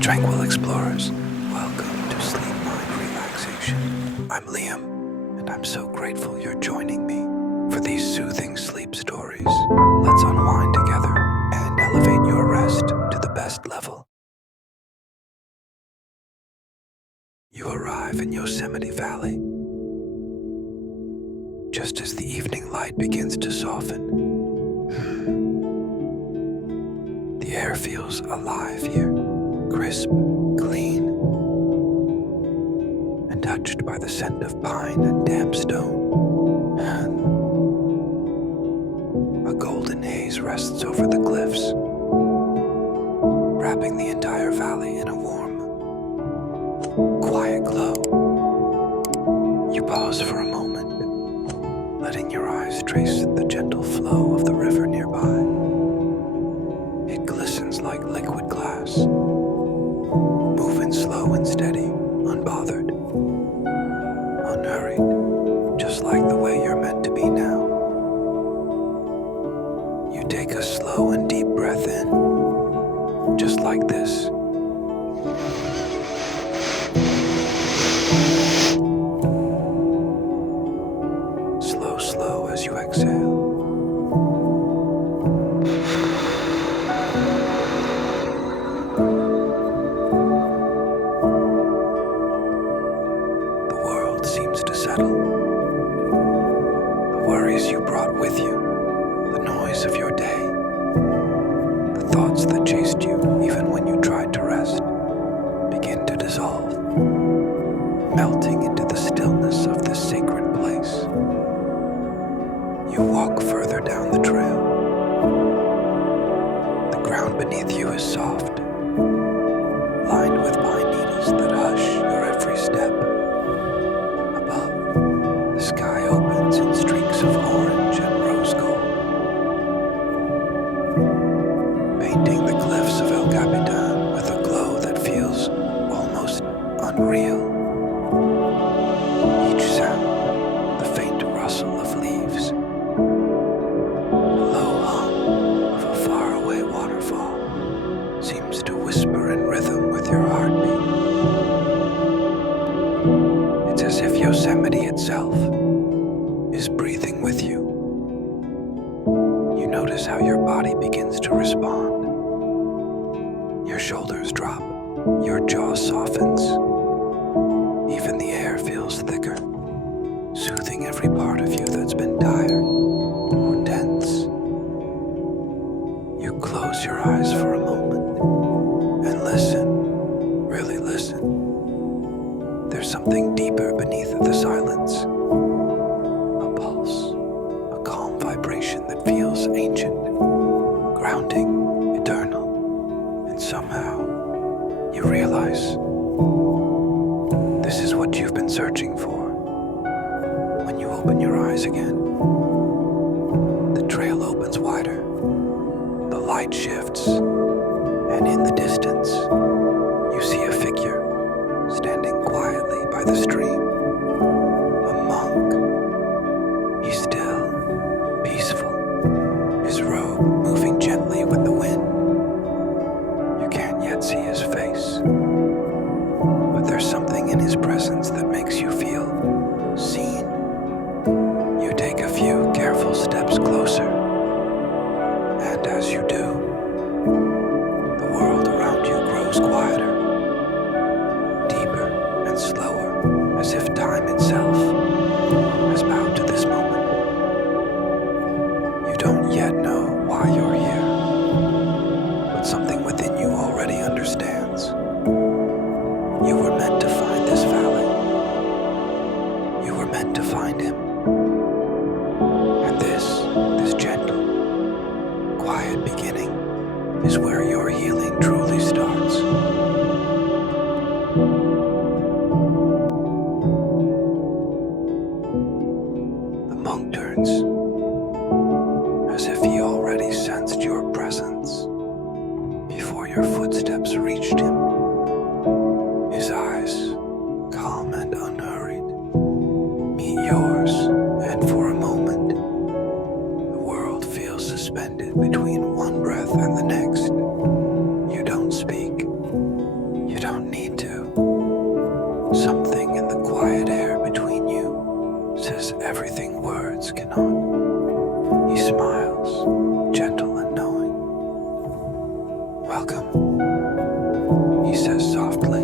Tranquil explorers, welcome to Sleep Mind Relaxation. I'm Liam, and I'm so grateful you're joining me for these soothing sleep stories. Let's unwind together and elevate your rest to the best level. You arrive in Yosemite Valley. Just as the evening light begins to soften, the air feels alive here. Crisp, clean, and touched by the scent of pine and damp stone. A golden haze rests over the cliffs, wrapping the entire valley in a warm, quiet glow. You pause for a moment, letting your eyes trace the gentle flow of the river nearby. It glistens like liquid glass, moving slow and steady, unbothered, unhurried, just like the way you're meant to be now. You take a slow and deep breath in, just like this. Slow as you exhale. Seems to settle. The worries you brought with you, the noise of your day, the thoughts that chased you even when you tried to rest, begin to dissolve, melting into the stillness of this sacred place. You walk further down the trail. The ground beneath you is soft, lined with pine needles that hush your every step. The sky opens in streaks of orange and rose gold, painting the cliffs of El Capitan with a glow that feels almost unreal. Each sound, the faint rustle of leaves, the low hum of a faraway waterfall, seems to whisper in rhythm with your heartbeat. It's as if Yosemite itself is breathing with you. You notice how your body begins to respond. Your shoulders drop, your jaw softens. Even the air feels thicker, soothing every part of you that's been tired or tense. You close your eyes for a moment and listen, really listen. There's something deeper beneath the silence. A pulse, a calm vibration that feels ancient, grounding, eternal. And somehow, you realize this is what you've been searching for. When you open your eyes again, the trail opens wider, the light shifts, and in the distance, you see a figure standing quietly by the stream. A monk. He's still, peaceful, his robe moving gently with the wind. You can't yet see his face, but there's something in his presence that makes you feel seen. You take a few careful steps closer, and as you do, the world around you grows quieter, and slower, as if time itself has bowed to this moment. You don't yet know why you're here, but something within you already understands. You were meant to find this valley, he says softly,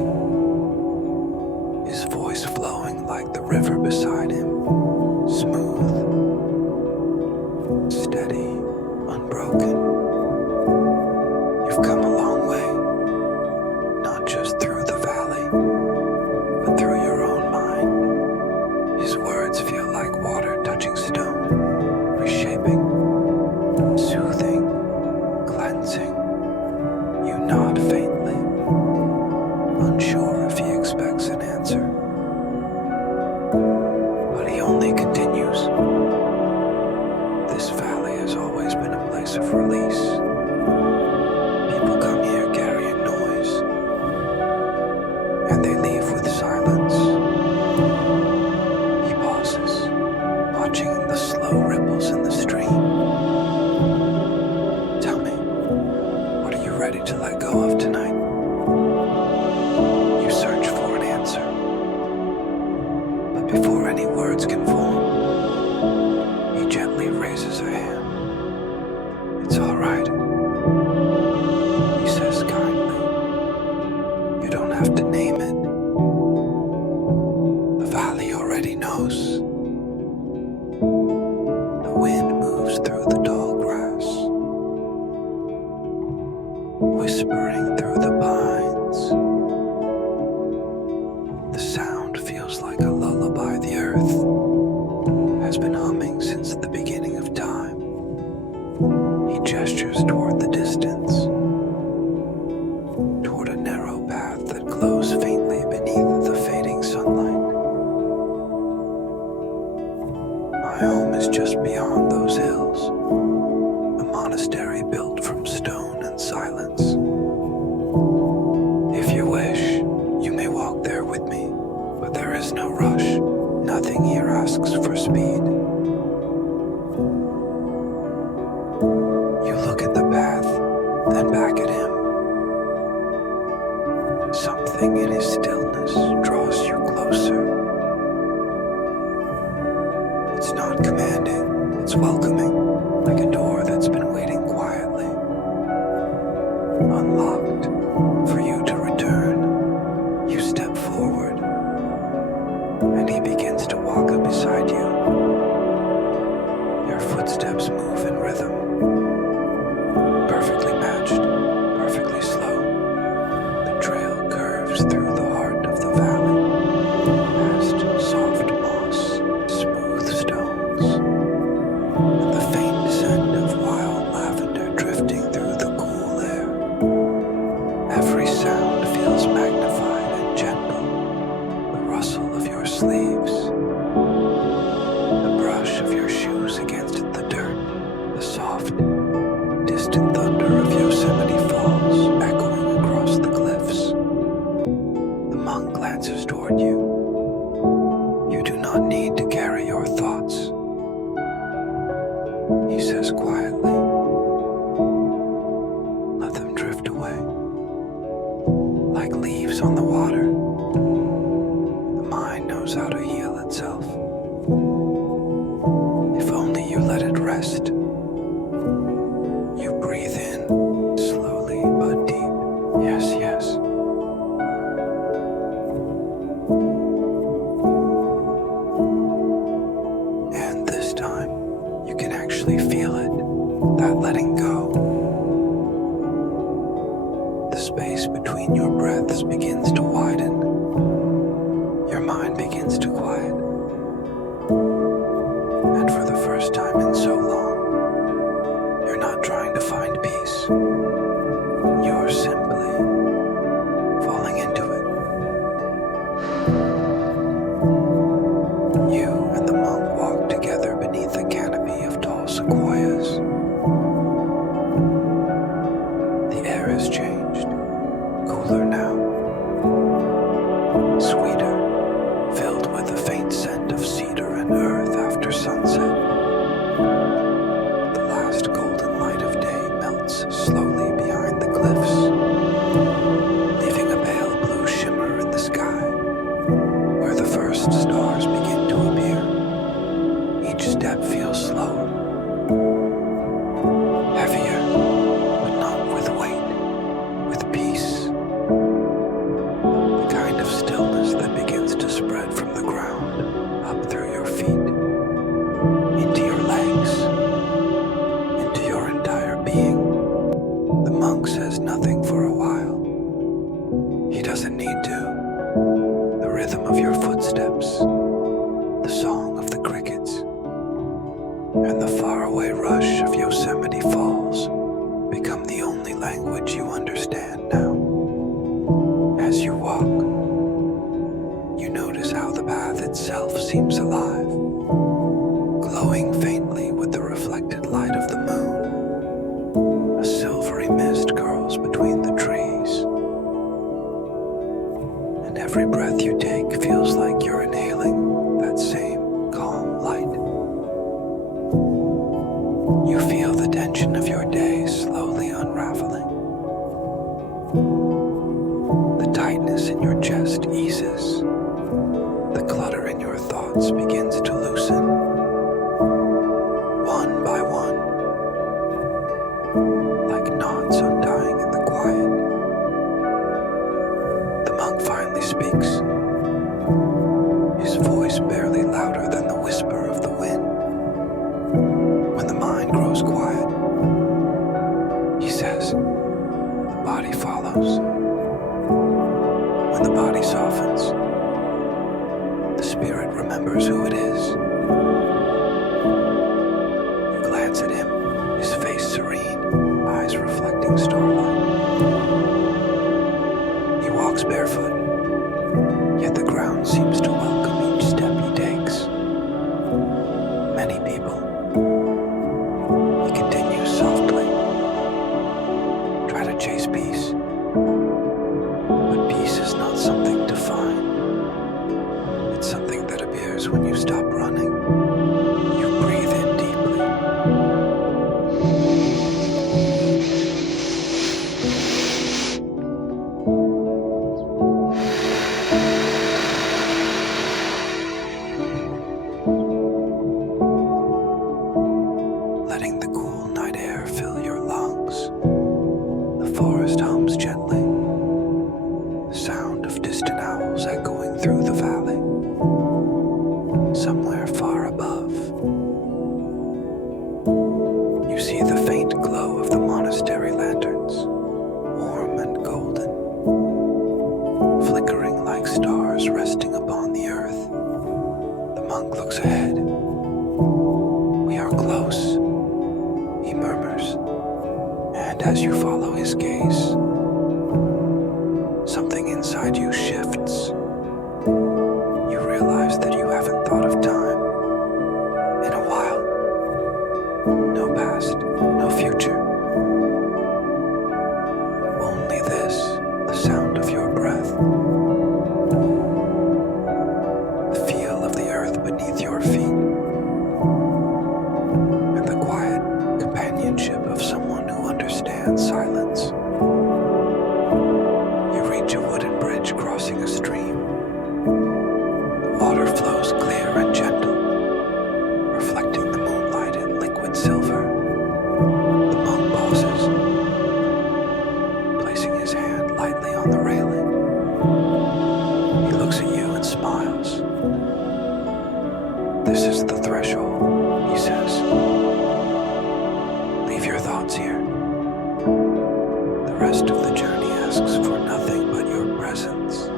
his voice flowing like the river beside him, smooth, steady, unbroken. You've come a long way, not just through the valley, but through your own mind. His words feel like water touching stone, reshaping, soothing, cleansing. You nod faintly, unsure if he expects an answer. But he only continues. This valley has always been a place of release. People come here carrying noise, and they leave with silence. He pauses, watching the slow ripples in the stream. Tell me, what are you ready to let go of tonight? You search for an answer, but before any words can form, he gently raises a hand. It's all right, he says kindly. You don't have to name it. The valley already knows. The wind moves through the tall grass, whispering through the pines. The sound feels like a lullaby the earth has been humming since the beginning of time. He gestures toward the distance, toward a narrow path that glows faintly beneath the fading sunlight. My home is just beyond those hills, a monastery built from stone and silence. If you wish, you may walk there with me, but there is no rush. Nothing here asks for speed. You look at the path, then back at him. Something in his stillness draws you closer. It's not commanding, it's welcoming, like a door that's been waiting quietly, unlocked for you to return. You step forward, and he begins to walk up beside you. Your footsteps move in rhythm, perfectly matched, perfectly slow. The trail curves through the heart of the valley, past soft moss, smooth stones, and the faint scent of wild lavender drifting through the cool air. Every sound feels magnified and gentle. The rustle of your sleeves, the brush of your shoes against the dirt, the soft, distant thunder of Yosemite Falls echoing across the cliffs. The monk glances toward you. You do not need to carry your thoughts, he says quietly. Let them drift away, like leaves on the water. The mind knows how to heal itself, if only you let it rest. You breathe in, slowly but deep. Yes, yes. And this time, you can actually feel it, that letting go. The space between your breaths begins to widen. Your mind begins to quiet. And for the first time in so long, you're not trying to find peace. You're simply falling into it. You and the monk walk together beneath a canopy of tall sequoias. The air has changed, cooler now, sweeter, filled with a faint scent of cedar and earth after sunset. The last golden light of day melts slowly behind the cliffs, leaving a pale blue shimmer in the sky, where the first stars begin to appear. Each step feels slower, heavier, but not with weight, with peace. doesn't need to. The rhythm of your footsteps, the song of the crickets, and the faraway rush of Yosemite Falls become the only language you understand now. As you walk, you notice how the path itself seems alive, glowing faintly with the reflected light of the moon. A silvery mist curls between the trees, and every breath you take feels like you're inhaling that same calm light. You feel the tension of your day slowly unraveling. The tightness in your chest eases. The clutter in your thoughts begins to loosen. One by one, like knots untying in the quiet. The monk finally speaks, his voice barely louder than the whisper of the wind. When the mind grows quiet, he says, the body follows. When the body softens, the spirit remembers who it is. You glance at him, his face serene, eyes reflecting starlight. He walks barefoot, yet the ground seems to welcome each step he takes. Many people, he continues softly, try to chase peace. But peace is not something to find. It's something that appears when you stop running. You breathe in deeply. Letting the cool night air fill your lungs. The forest hums gently. The sound of distant owls echoing through the valley. Somewhere far above, you see the faint glow of the monastery lanterns, warm and golden, flickering like stars resting upon the earth. The monk looks ahead. We are close, he murmurs, and as you follow his gaze, something inside you shifts. You realize that you haven't thought of time in a while. No past, no future. Only this, the sound of your breath. The feel of the earth beneath your feet. And the quiet companionship of someone who understands silence. You reach a wooden bridge crossing a stream. The water flows clear and gentle, reflecting the moonlight in liquid silver. The monk pauses, placing his hand lightly on the railing. He looks at you and smiles. This is the threshold, he says. Leave your thoughts here. The rest of the journey asks for nothing but your presence.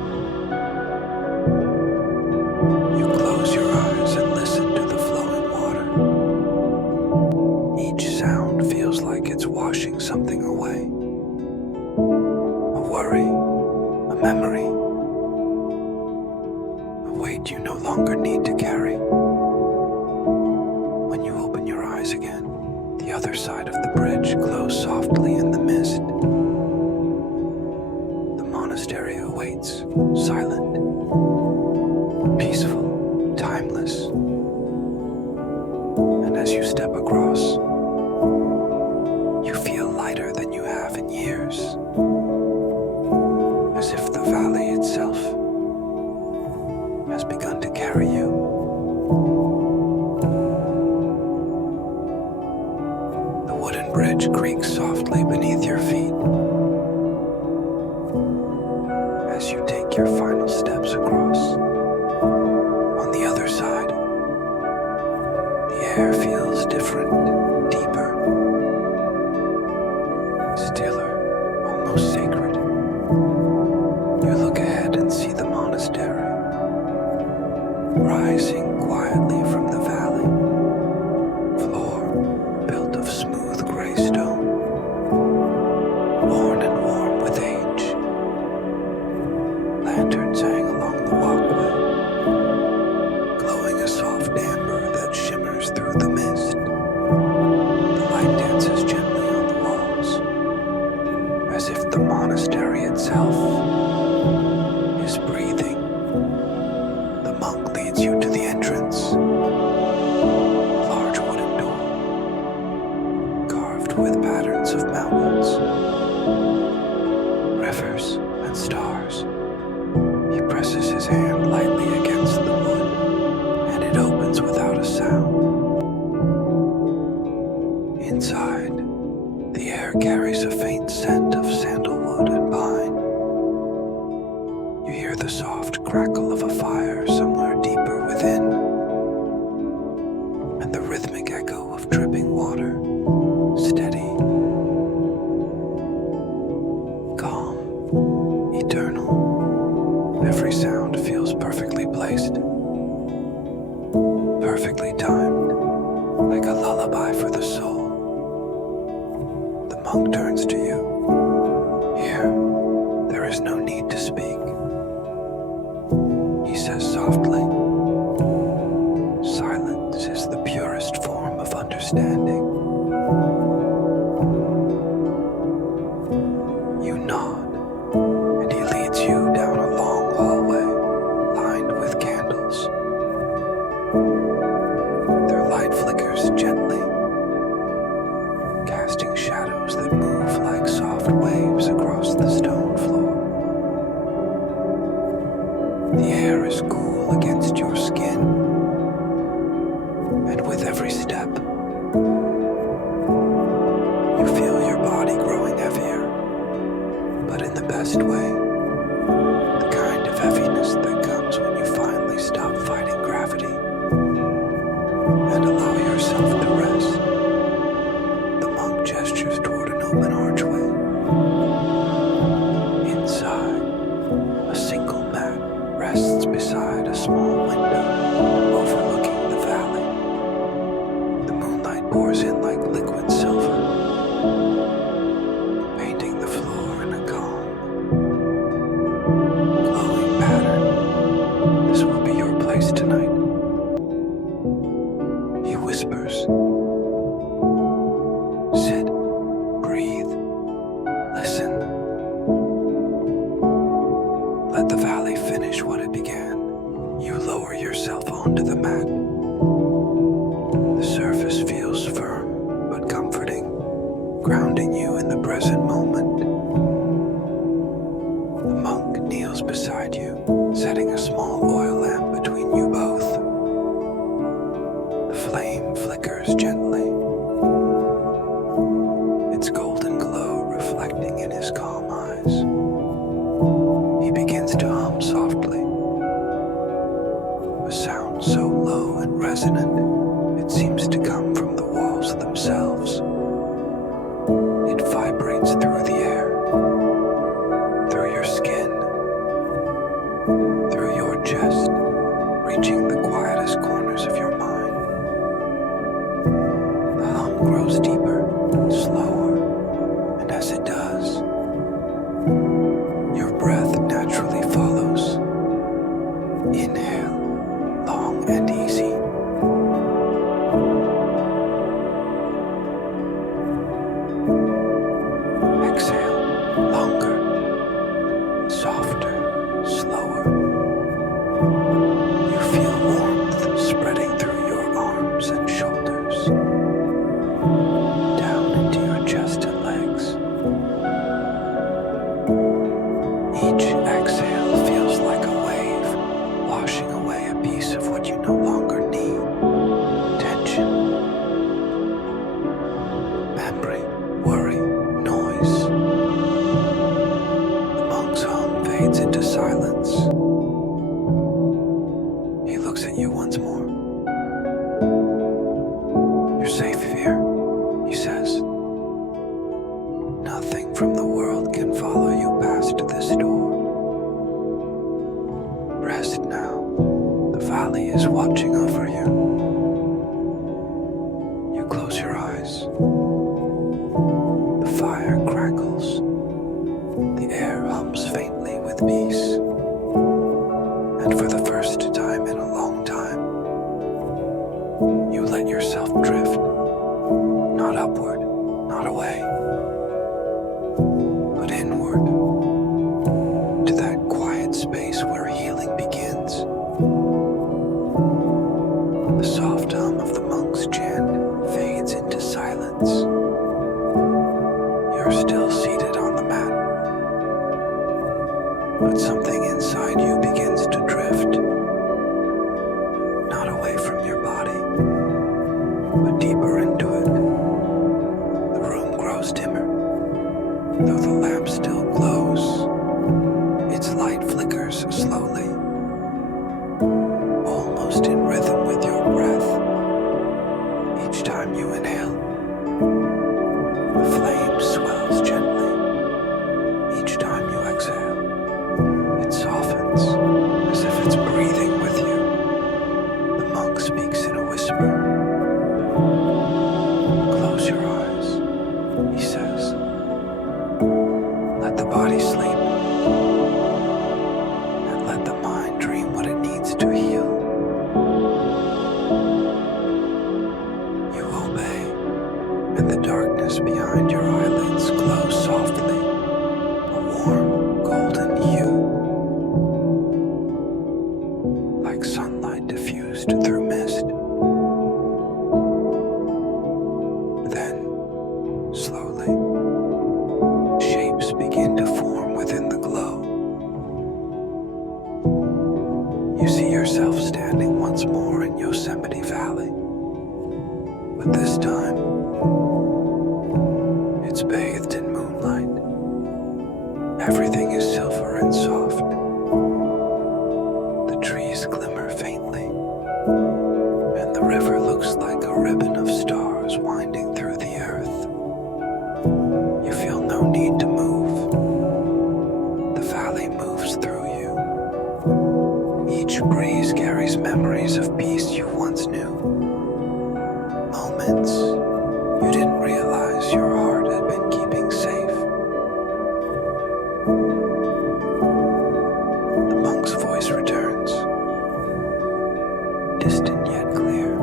You close your eyes and listen to the flowing water. Each sound feels like it's washing something away. A worry, a memory, a weight you no longer need to carry. When you open your eyes again, the other side of the bridge glows softly in the mist. The monastery awaits, silent, peaceful, timeless. And as you step across, you feel lighter than you have in years, as if the valley itself has begun to carry you. The wooden bridge creaks softly beneath your feet as you take your final steps across. On the other side, the air feels different, deeper, stiller, almost sacred. You look and see the monastery rising quietly from the valley. Floor built of smooth gray stone, worn and warm with age. Lanterns hang along the walkway, glowing a soft amber that shimmers through the mist. The light dances gently on the walls, as if the monastery itself is breathing. The monk leads you to the entrance. A large wooden door, carved with patterns of mountains, rivers, and stars. He presses his hand lightly against the wood, and it opens without a sound. Inside, the air carries a faint scent of sandalwood and pine. You hear the soft crackle of a fire somewhere deeper within, and the rhythmic echo of dripping water, steady, calm, eternal. Every sound feels perfectly placed, perfectly timed, like a lullaby for the soul. The monk turns to you. Here, there is no need to speak. He says softly, silence is the purest form of understanding. You nod, and he leads you down a long hallway lined with candles. Their light flickers gently, casting shadows that move like soft waves across the stone floor. The air is cool against your skin, and with every step, you feel your body growing heavier, but in the best way. The kind of heaviness that comes when you finally stop fighting gravity and allow yourself to rest. The monk gestures toward an open archway. Inside, a single mat rests beside a small window overlooking the valley. The moonlight pours in like liquid silver, painting the floor in a calm, glowing pattern. This will be your place tonight, he whispers. Sit, breathe, listen. Let the valley finish what it began. You lower yourself onto the mat. The surface feels firm but comforting, grounding you in the present moment. The monk kneels beside you, setting a small oil lamp between you both. The flame flickers gently, its golden glow reflecting in his calm eyes. He begins to hum softly, a sound so low and resonant it seems to come from the walls themselves. It vibrates through the air, through your skin, through your chest, reaching the quietest corners of your mind. The hum grows deeper, slower, and as it does, your breath naturally follows. Inhale, long and easy. Exhale, longer, softer, slower. You feel warmth spreading through your arms and shoulders, down into your chest and legs. Each exhale feels like a wave, washing away a piece of what you no longer need. Tension, memory, worry, noise. The monk's hum fades into silence. He looks at you once more. You're safe here, he says. Nothing from the world can follow you past this door. is watching over you. You close your eyes. The fire crackles. The air hums faintly with peace. And for the first time in a long time, you let yourself drift, not upward, not away, but inward, to that quiet space where healing begins. The soft hum of the monk's chant fades into silence. You're still seated on the mat, but something inside you begins to drift, not away from your body, but deeper into it. The room grows dimmer, though the lamp still glows. Its light flickers slowly, almost in rhythm with your breath. Each time you inhale, the flame swells gently. Each time you exhale, it softens as if it's breathing with you. The monk speaks in a whisper. Close your eyes, he says. Let the body sleep, and let the mind dream what it needs to heal. You obey, and the darkness behind your eyelids glows softly, a warm golden hue, like sunlight diffused through mist. Then, slowly, shapes begin to form within the glow. You see yourself standing once more in Yosemite Valley, but this time, it's bathed in moonlight. Everything is silver and soft. The trees glimmer faintly, and the river looks like a ribbon of stars winding through the earth. You feel no need to move. The valley moves through you. Each breeze carries memories of peace you once knew. Moments you didn't realize your heart had been keeping safe. The monk's voice returns, distant yet clear.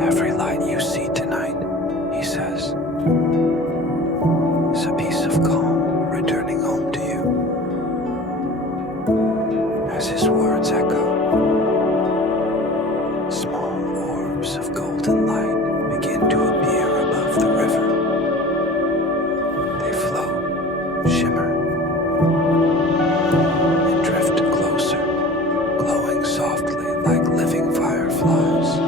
Every light you see tonight, he says, is a piece of calm returning home to you. As his words echo, small orbs of golden light begin to appear above the river. They float, shimmer, and drift closer, glowing softly like living fireflies.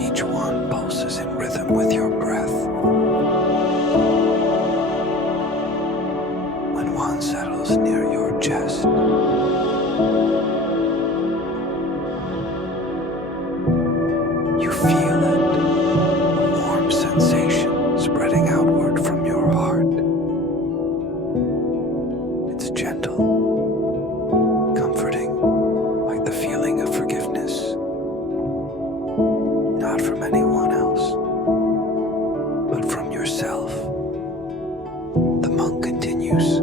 Each one pulses in rhythm with your breath. When one settles near your chest, you feel it, a warm sensation spreading outward from your heart. It's gentle, comforting, like the feeling of forgiveness. Not from anyone else, but from yourself. The monk continues.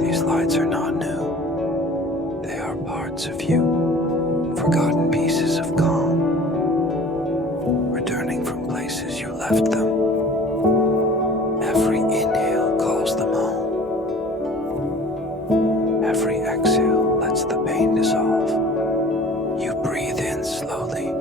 These lights are not new. They are parts of you, forgotten pieces of calm, returning from places you left them. Every inhale calls them home. Every exhale lets the pain dissolve. You breathe in slowly.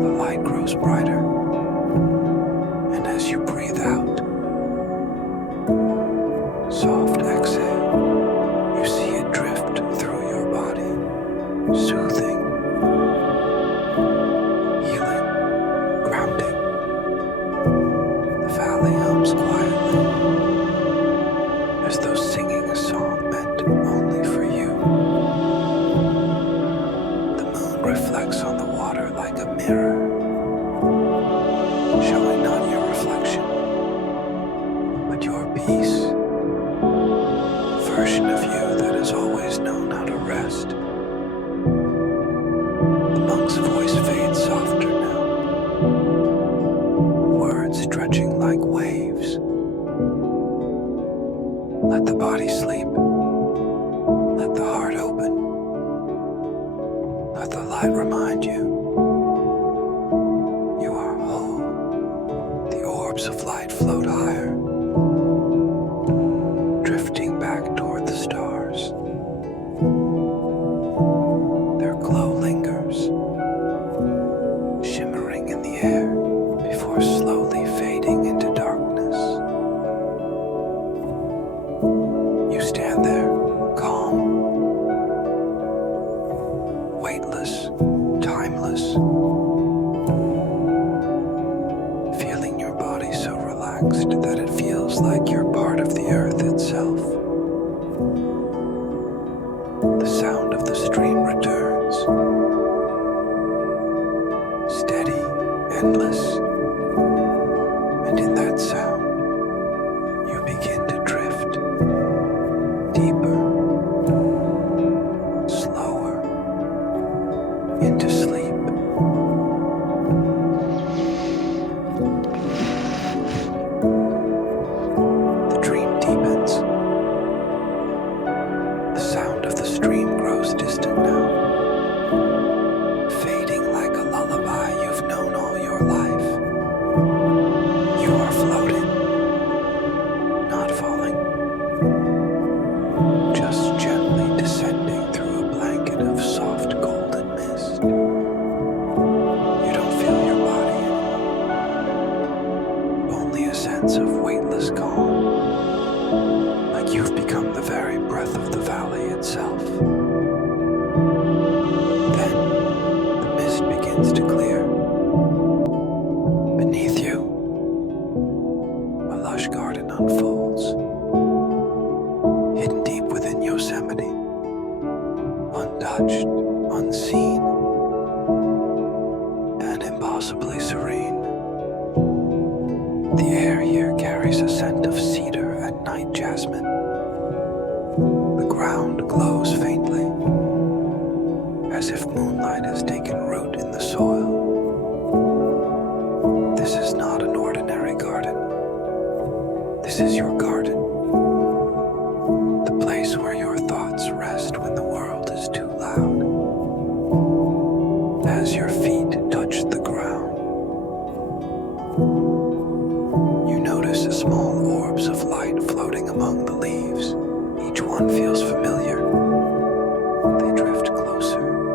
The light grows brighter, and as you breathe out, soft exhale, you see it drift through your body. as though singing a song meant only for you. The moon reflects on the water like a mirror, showing not your reflection, but your peace, version of you that has always known how to rest. The monk's voice fades softer now, words stretching like waves. Let the body sleep, let the heart open, let the light remind you you are whole. The orbs of light float higher, drifting back toward the stars. Their glow lingers, shimmering in the air before slowly fading into darkness. You stand there, calm, weightless, timeless, feeling your body so relaxed that it feels like you're part of the earth itself. The sound of the stream returns, steady, endless, and in that sound, you begin to drift deeper, slower, into sleep. The dream deepens. The sound of the stream grows distant now, fading like a lullaby you've known all your life. You are floating, not falling, just gently descending through a blanket of soft golden mist. You don't feel your body anymore, only a sense of weightless calm, like you've become the very breath of the valley itself. Then, the mist begins to clear. Beneath you, a lush garden unfolds, hidden deep within Yosemite, untouched, unseen, and impossibly serene. The air here carries a scent of cedar and night jasmine. The ground glows faintly, as if moonlight has taken root in the soil. This is not an ordinary garden. This is your garden. The place where your thoughts rest when the world is too loud. As your feet touch the ground, you notice small orbs of light floating among the leaves. Each one feels familiar. They drift closer,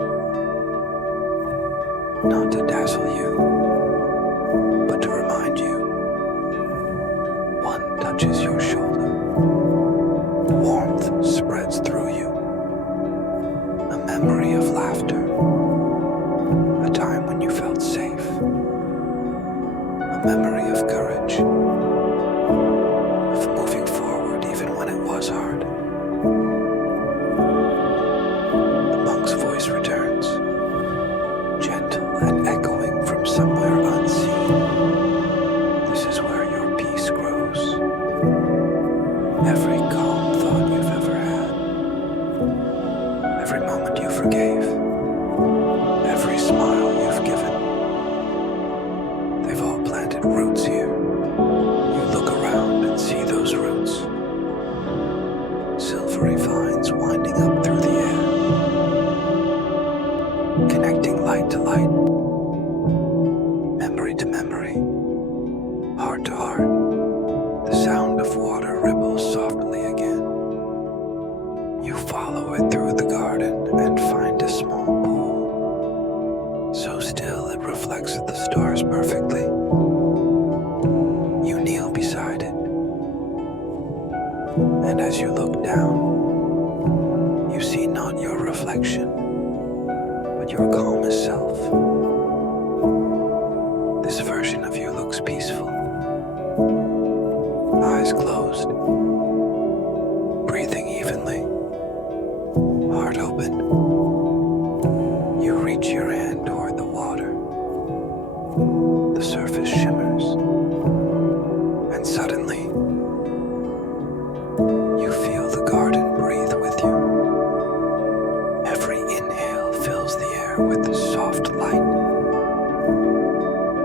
not to dazzle you, but to rmind you. One touches your shoulder. Warmth spreads through you. A memory of laughter. A time when you felt safe. A memory of courage. Of moving forward even when it was hard. The monk's voice returns, gentle and echoing from somewhere unseen. This is where your peace grows. Every calm thought you've ever had, every moment you forgave, every smile you've given, they've all planted roots here. You look around and see those roots, silvery vines winding up through the air, connecting light to light, memory to memory, heart to heart. The sound of water ripples softly again. You follow it through the garden and find a small pool, so still it reflects the stars perfectly. You kneel beside it, and as you look down, you see not your reflection, but your calmest self. This version of you looks peaceful, eyes closed, open. You reach your hand toward the water. The surface shimmers, and suddenly, you feel the garden breathe with you. Every inhale fills the air with a soft light.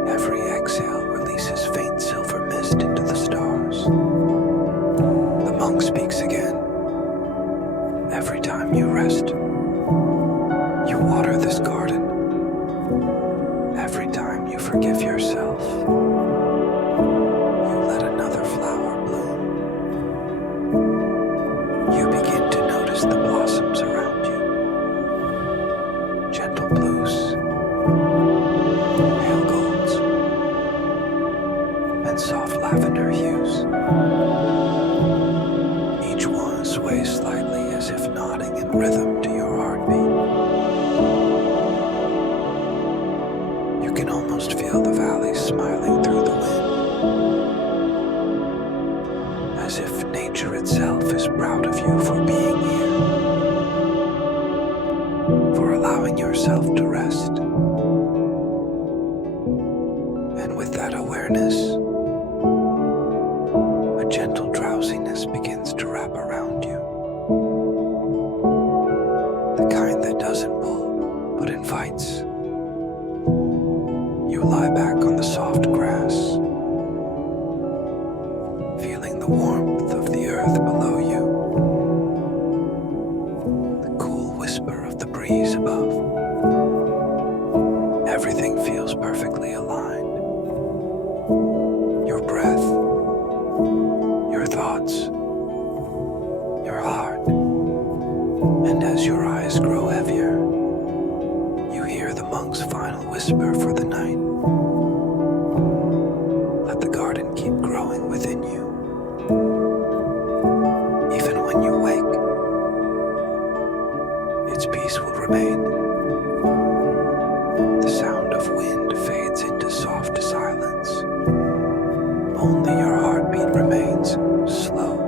Every exhale releases faint silver mist into the stars. The monk speaks again. Every time you rest, you water this garden. Every time you forgive yourself, you let another flower bloom. You begin to notice the blossoms around you. Gentle blues, pale golds, and soft lavender hues. Each one sways slightly as if nodding in rhythm to your heartbeat. You can almost feel the valley smiling through the wind, as if nature itself is proud of you for being here, for allowing yourself to rest. And with that awareness, a gentle drowsiness begins to wrap around you. The kind that doesn't pull, but invites. You lie back on the soft grass, feeling the warmth of the earth below you, the cool whisper of the breeze above. Everything feels perfectly aligned. Your breath, your thoughts, your heart, and as your eyes grow heavier, you hear the monk's final whisper for the night. Let the garden keep growing within you. Even when you wake, its peace will remain. The sound of wind fades into soft silence. Only your heartbeat remains slow,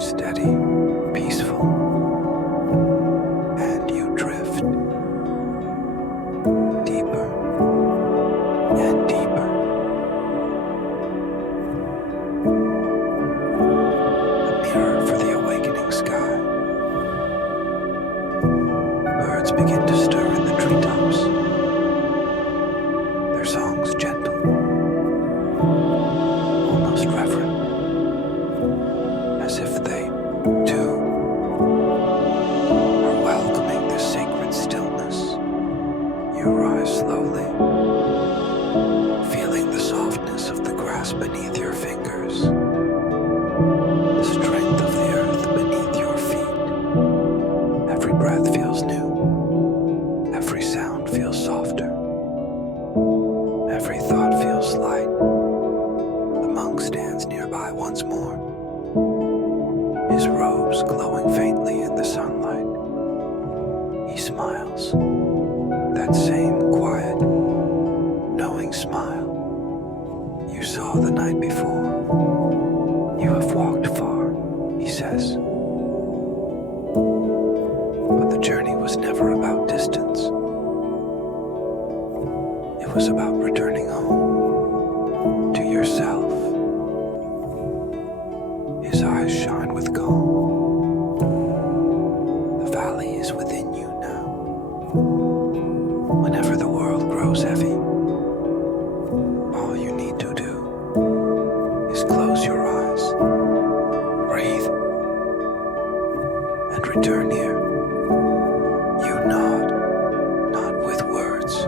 steady, peaceful, and you drift deeper and deeper. A mirror for the awakening sky. Birds begin to stir in the treetops, their songs gentle, almost reverent, as if they, too, are welcoming this sacred stillness. You rise slowly, feeling the softness of the grass beneath your fingers, the strength of the earth beneath your feet. Every breath feels new, every sound feels softer, every thought feels light. The monk stands nearby once more, his robes glowing faintly in the sunlight. He smiles, that same quiet, knowing smile you saw the night before. You have walked far, he says, but the journey was never about distance. It was about returning home, to yourself. His eyes shine with calm. The valley is within you now. Whenever the world grows heavy, all you need to do is close your eyes, breathe, and return here. You nod, not with words,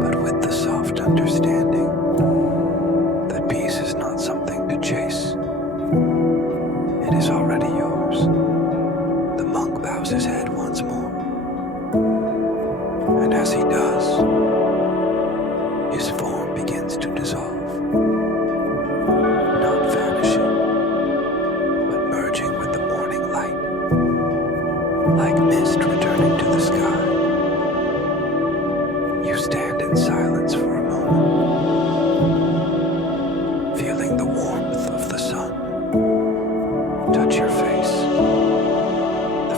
but with the soft understanding that peace is not something to chase. It is already yours. The monk bows his head once more, and as he does, his form begins to dissolve, not vanishing, but merging with the morning light, like mist returning to the sky. You stand in silence for a moment, feeling the warmth of the sun touch your face, the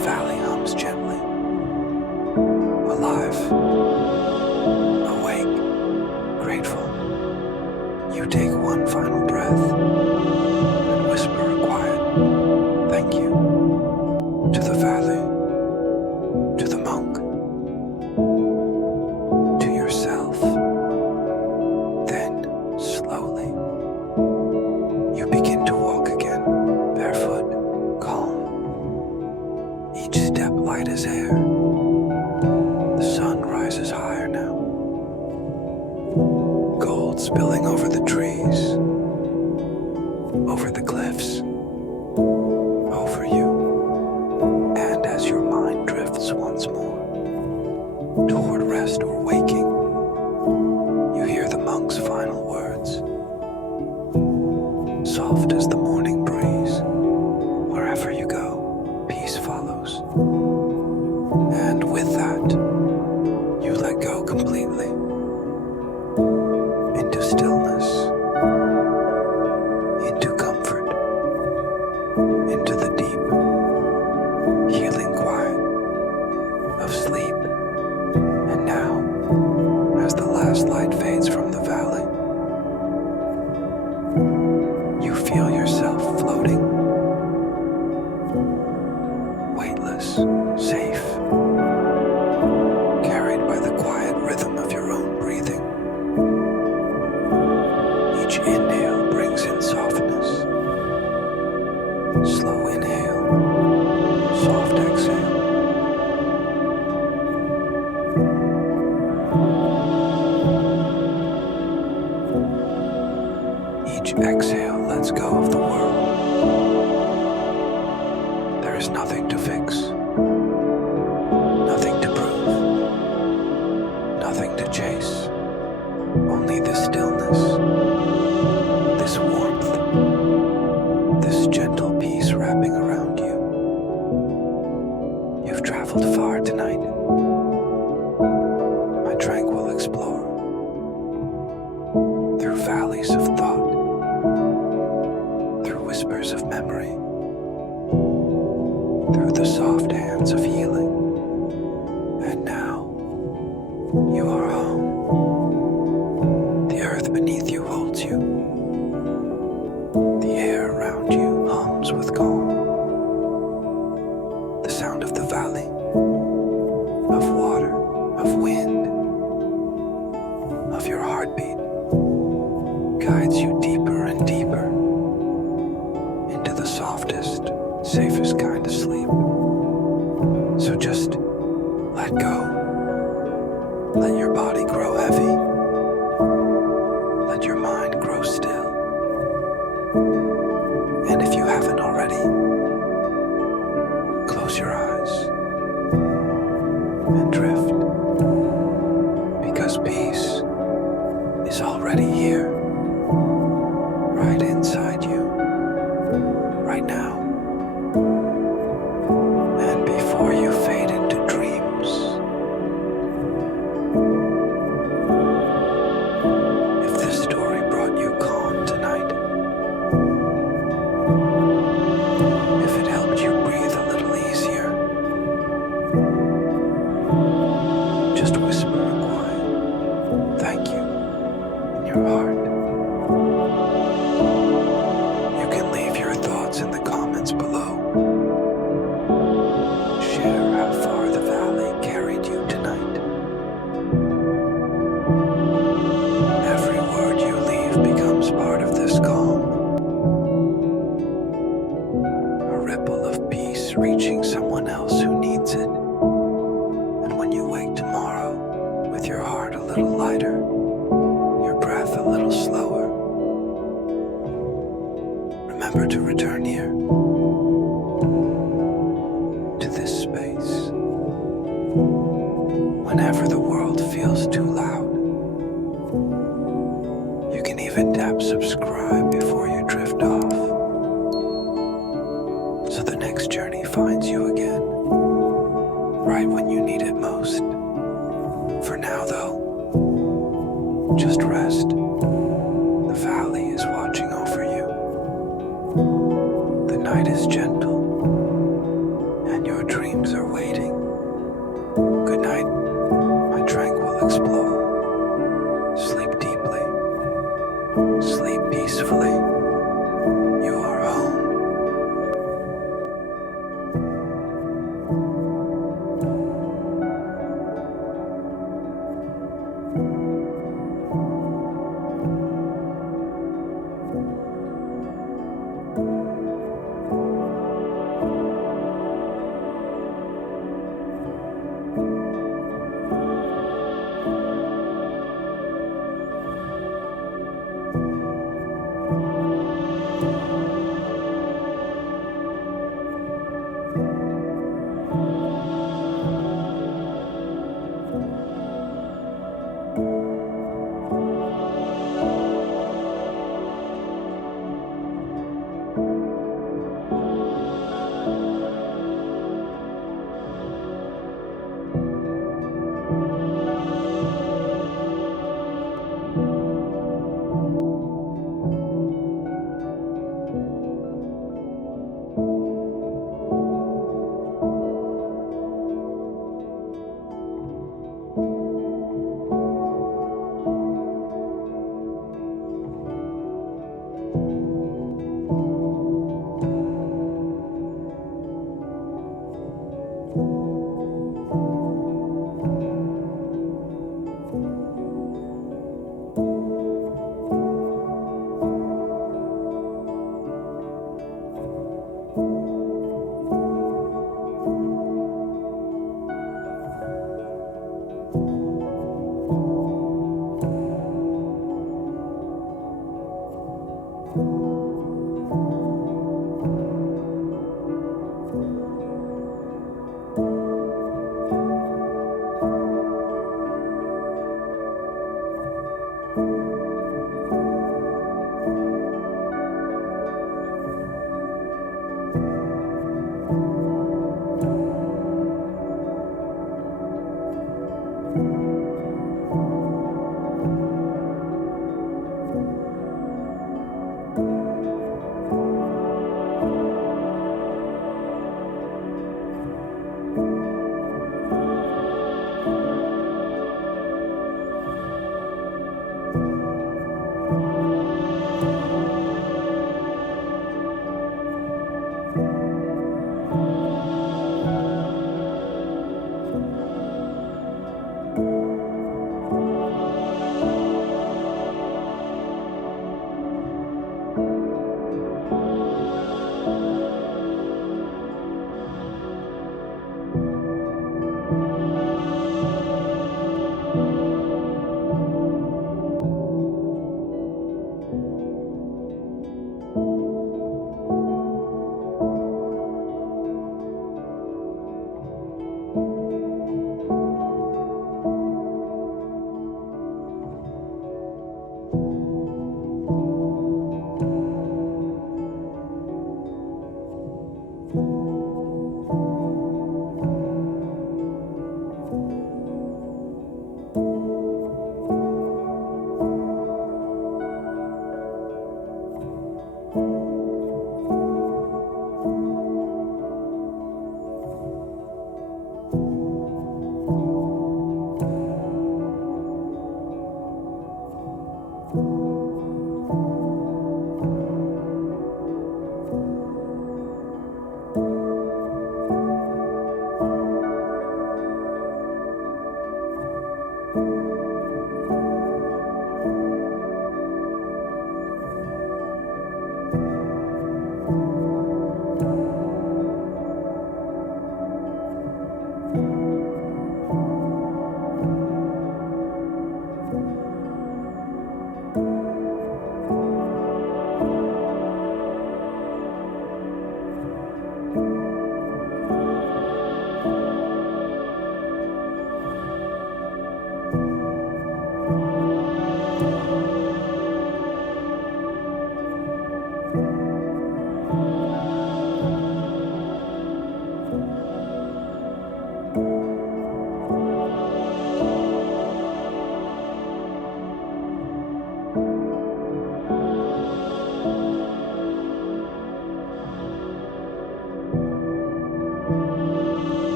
into the deep, healing quiet of sleep. And now, as the last light fades from the valley, you feel yourself floating, weightless, safe, carried by the quiet rhythm of your own breathing. Each inhale brings in softness. Slow inhale, soft exhale. Each exhale lets go of the world. There is nothing to fix, nothing to prove, nothing to chase. Only the stillness, this warmth, this gentle peace wrapping around you. You've traveled far tonight, my tranquil explorer, through valleys of thought, through whispers of memory, through the soft hands of healing. And now, you are home. The earth beneath you holds you. The air around you hums with calm. The sound of the valley, of water, of wind, of your heartbeat guides you deeper and deeper into the softest, safest kind of sleep. So just let go. Let your body grow heavy. Let your mind grow still. And if you haven't already, close your eyes and drift, because peace is already here, right inside you, right now. And before you fade into dreams, if this story brought you calm tonight, if it helped you breathe a little easier, just whisper a quiet thank you in your heart. You can leave your thoughts in the comments below. Share how far the valley carried you tonight. Every word you leave becomes part of this calm, a ripple of peace reaching someone else who needs it. And when you wake tomorrow with your heart a little lighter, your breath a little slower, remember to return here, to this space, whenever the world feels too loud. You can even tap subscribe before you drift off, so the next journey finds you again, right when you need it most. For now though, just rest. The valley is watching over you. The night is gentle, and your dreams are waiting. Good night, my tranquil explorer. Sleep deeply, sleep peacefully.